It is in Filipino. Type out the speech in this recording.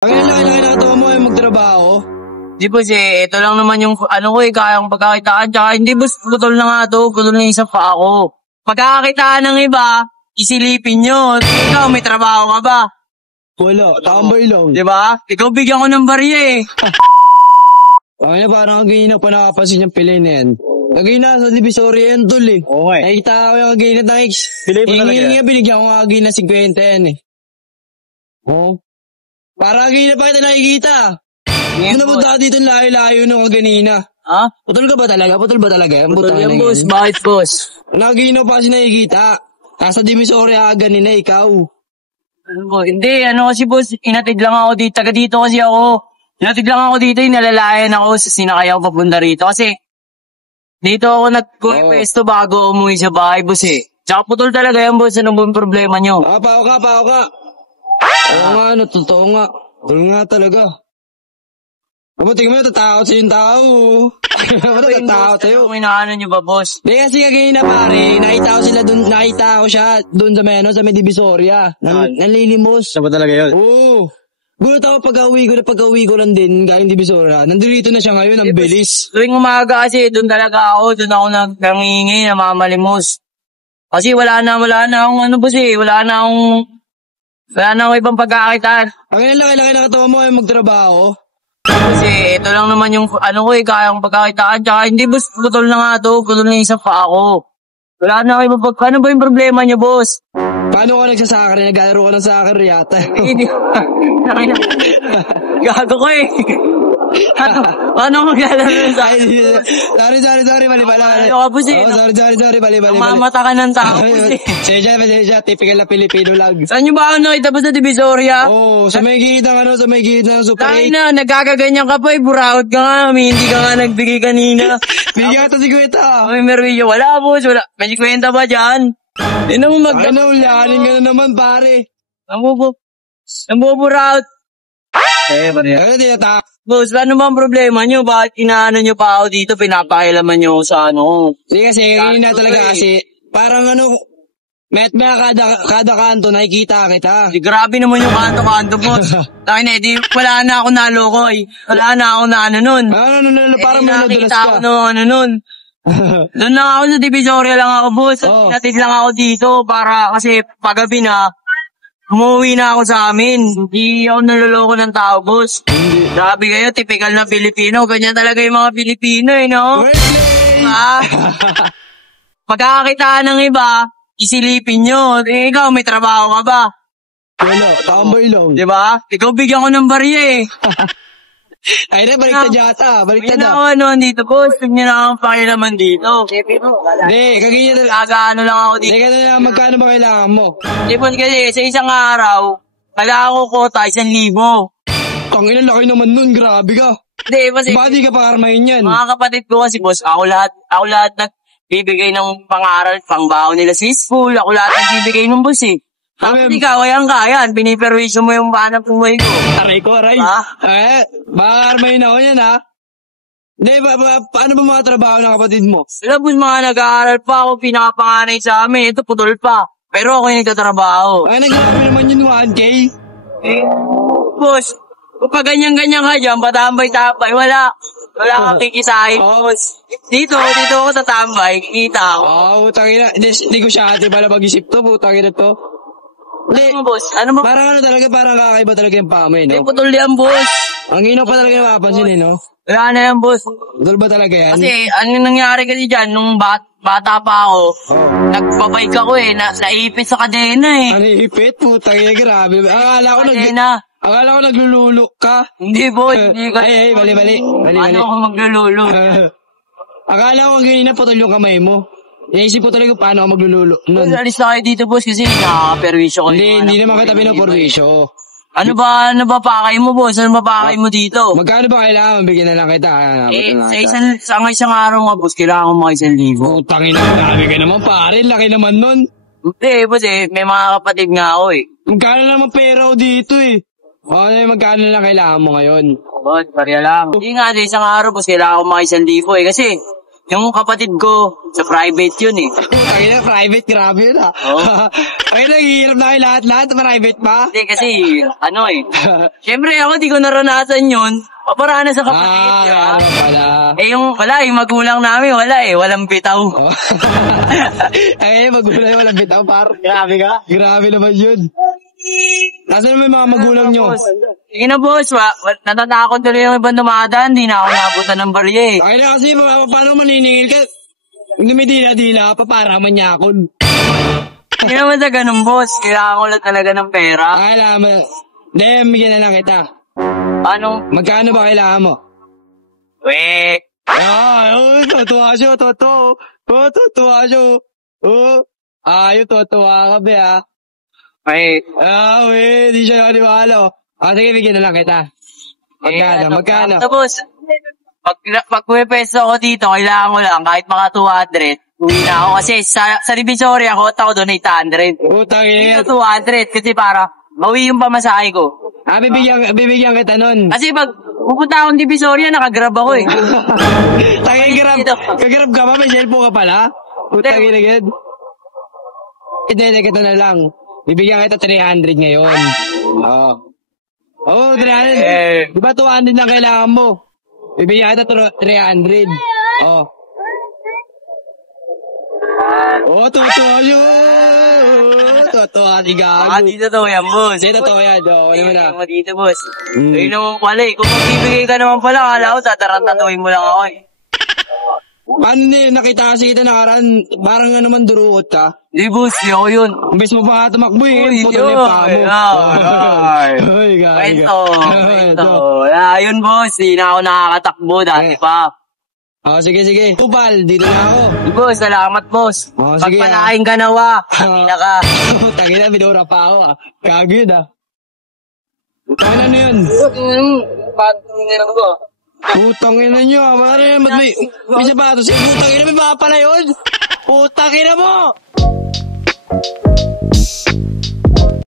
Ang laki-laki na ito mo ay magtrabaho. Di boss ito lang naman yung kayang pagkakitaan. Tsaka hindi boss, putol na nga to, putol na isa pa ako. Pagkakakitaan ng iba, isilipin nyo. Ikaw, may trabaho ka ba? Wala, tambay lang. Di ba? Ikaw bigyan ko ng barya eh. Ay, parang kagina pa nakapansin yung pili na yan. Kagina sa Divisoria yan tol eh. Okay. Nakikita ko yung kagina tayo. Pili mo talaga yan? Binigyan ko nga kagina 50 yan eh. Oh. Para kagina pa kita nakikita. Ano punta ka dito layo-layo nung kaganina? Ha? Putol ka ba talaga? Putol ba talaga? Putol yan boss, bakit boss? Nakagina pa kasi nakikita. Nasa Divisoria kaganina ikaw. Hindi, kasi boss, inatid lang ako dito, taga dito kasi ako. Inatid lang ako dito, nalalayan ako, sinakay ako papunta rito. Kasi, dito ako nagpwesto bago umuwi sa bahay, boss eh. Tsaka putol talaga yan, boss, ano ba yung problema nyo? Pao ka. Oo nga, totoo nga. Putol nga talaga. Mabuti ka mo, natatakot sa yung tao. Natatakot sa'yo. Ano inaano nyo ba, boss? Di kasi kagina pare, nakita ko siya dun sa may Divisoria. Nanlilimos. Siya ba talaga yun? Oo. Gulat ako pag-uwi ko lang din, galing Divisoria. Nandito na siya ngayon, ang bilis. Tuwing umaga kasi, doon talaga ako, doon ako nangingi, namamalimos. Kasi wala na akong boss eh, wala na akong ibang pagkakakitaan. Ang laki-laki na katawan mo ay magtrabaho. Kasi ito lang naman yung kayang pagkakitaan. Tsaka hindi boss, putol na nga to, putol na isa pa ako. Wala na kayo ano ba yung problema niyo, boss? Paano ka nagsasakar? Naglalaro ka ng sakar yata. Hindi. Gago ko eh. Paano maglalaro ng sakar? Sorry, mali pala. Ano ka, boss eh? Sorry, mali. Mamata ka ng tao, boss eh. Sensya, typical na Pilipino lang. Saan nyo ba nakita ba sa Divisoria? Oo, sa may gitna ng Super 8. Dahil na, nagkakaganyan ka pa eh, buraot ka nga, hindi ka nga nagbigay kanina. Bigyan ka si Kweta. May merwilyo, wala boss, wala. May kwenta ba dyan? Hindi mo ulyanin ka na naman pare. Nambuburaot. Ano tinatawag? Boss, ano ba ang problema nyo? Bakit inaano nyo pa ako dito? Pinapakilaman nyo sa Hindi kasi, kanina talaga kasi, parang may kada kanto, nakikita kita. Grabe naman yung kanto-kanto, boss. Wala na ako naloko eh. Wala na ako na nun. Parang may nadulas ka. Nakita ako nun. Doon lang ako sa Divisoria lang ako, boss. Natid lang ako dito kasi paggabi na, umuwi na ako sa amin. Hindi ako naloloko ng tao, boss. Grabe kayo, typical na Pilipino. Ganyan talaga yung mga Pilipino eh, no? Pagkakakitaan ng iba, isilipin nyo. Ikaw, may trabaho ka ba? Wala, tambay lang. Diba? Ikaw bigyan ko ng barya eh. Ay na, baliktad yata. Baliktad na. Ako dito, boss. Huwag nyo na akong pakilaman dito. Hindi, kagina na. Ano lang ako dito. Hindi na, magkano ba kailangan mo? Hindi, boss, kasi sa isang araw, kailangan ko kota 1,000. Tangina, laki naman nun. Grabe ka. Hindi, boss. Ba't di ka pakarmahin yan? Mga kapatid ko kasi, boss, ako lahat nagbibigay ng pang-aral, pang-baon nila sa school. Ako lahat nagbibigay ng boss eh. Tapos ikaw, yan, piniperwisyo mo yung banang pumuhay ko. Aray. Pakarmahin ako yan ha. Hindi, paano ba mga trabaho ng kapatid mo? Sila boss, mga nag-aaral pa ako, pinapanganay sa amin. Ito, putol pa. Pero ako yung nagtatrabaho. Ay, naglabi naman yun 1K. Boss, kapag ganyan-ganyan ka dyan, patambay-tambay, wala kang kikisahin, boss. Dito ako tatambay, kikita ako. Putangina. Negosyante pala mag-isip to, putangina to. Ano mo, boss? Ano mo? Parang parang kakaiba talaga yung pamay, no? Hindi, putol yan, boss. Ang ino pa talaga napapansin, no? Wala na yan, boss. Putol ba talaga yan? Kasi, ano nangyari kasi dyan, nung bata pa ako, nagpabike ako naipit sa kadena eh. Ano ipit? Putangina, grabe. Akala ko naglululok ka. Hindi, boss. Hindi ka. Ay, bali. Ano ako maglululok? Akala ko ganina putol yung kamay mo. Naisip ko talaga paano ako maglululok nun. Alis na kayo dito, boss, kasi nakaka-perwisyo ko. Hindi naman kita pinaperwisyo. Ano ba pakay mo, boss? Ano ba pakay mo dito? Magkano ba kailangan? Bigyan na lang kita. Sa isang araw nga, boss, kailangan ko mga 1,000. Tangin na, grabe ka naman pare. Laki naman nun. Hindi, boss may mga kapatid nga ako eh. Magkano naman pera ko dito eh. Magkano lang kailangan mo ngayon? Boss, pariya lang. Hindi nga, isang araw, boss, kailangan ko mga 1,000 eh. Kasi, yung kapatid ko, sa private yun eh. Private, grabe yun ah. Ay, naghihirap na kayo lahat-lahat. Private pa? Hindi kasi, ano eh. Siyempre ako, di ko naranasan yun. Paparana sa kapatid, di ba? Ano pala. Yung magulang namin, wala eh. Walang bitaw. Oh. Ay, magulang walang bitaw, par. Grabe ka. Grabe naman yun. Nasaan naman yung mga magulang nyo? Sige na, boss. Natatakot tuloy yung ibang dumadaan. Di na ako nabutan ng barya eh. Ay na kasi, paano maniningil ka? Kung dumidila-dila pa, para manyakon. Hindi naman sa ganun, boss. Kailangan ko lang talaga ng pera. Ay, alam mo. Hindi, bigyan na lang kita. Paano? Magkano ba kailangan mo? Weh. Tutuwa siya, totoo. Tutuwa siya. Tutuwa ka ba, ha? Weh. Di siya naniwala. Sige, bigyan na lang kita. Magkano? Tapos, pag pumepesto ako dito, kailangan ko lang, kahit mga 200, uwi na ako. Kasi sa Divisoria ako, ako doon 800. Utang Dito yan. 200, kasi para, mawi yung pamasahe ko. Bibigyan kita nun. Kasi pag pupunta akong Divisoria, nakagrab ako eh. Kagrab ka ba? May cellphone ka pala? Utang ina yan. Hindi, kita na lang. Bibigyan kita 300 ngayon. Oo, 300. Diba 200 lang kailangan mo? Bibigyan kita 300. Totoo yun. Totoo, di gago. Dito to yan, boss. Hindi, totoo yan. Wala mo na. Mo dito, boss. Ayun naman pala eh. Kung magbibigay ka naman pala, kala ko tatarantatuhin mo lang ako eh. Paano nakita kasi kita nakaraan, parang nga naman durukot ka. Di, boss. Di ako yun. Umbes mo pa nga tumakbo eh. Uy, Puto na yung paa mo. Uy, gago. Kwento. Ayun, boss. Di na ako nakakatakbo. Dati pa. Sige. Upal, dito na ako. Boss, salamat, boss. Sige, Pagpalain ka na, wa. Tangina ka. Tangina, binura pa ako Gago yun Ano yun? Patungin ko. Putang ina nyo, mara yan, ba't may sapatos? Putang ina, may mga pala yun? Putang ina mo!